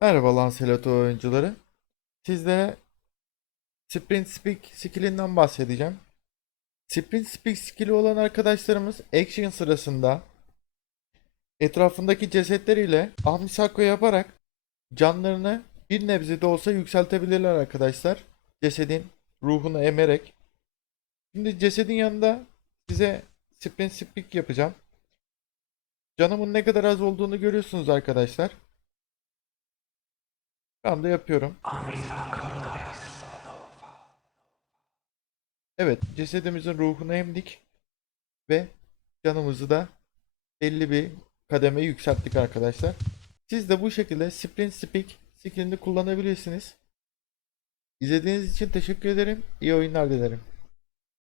Merhaba Lancelot oyuncuları. Sizlere Sprint Speak skillinden bahsedeceğim. Sprint Speak skilli olan arkadaşlarımız action sırasında etrafındaki cesetleriyle Ahmisako yaparak canlarını bir nebze de olsa yükseltebilirler arkadaşlar. Cesedin ruhunu emerek. Şimdi cesedin yanında size Sprint Speak yapacağım. Canımın ne kadar az olduğunu görüyorsunuz arkadaşlar. Şu anda yapıyorum. Evet, cesedimizin ruhunu emdik ve canımızı da belli bir kademe yükselttik arkadaşlar. Siz de bu şekilde Sprint Speak skillini kullanabilirsiniz. İzlediğiniz için teşekkür ederim. İyi oyunlar dilerim.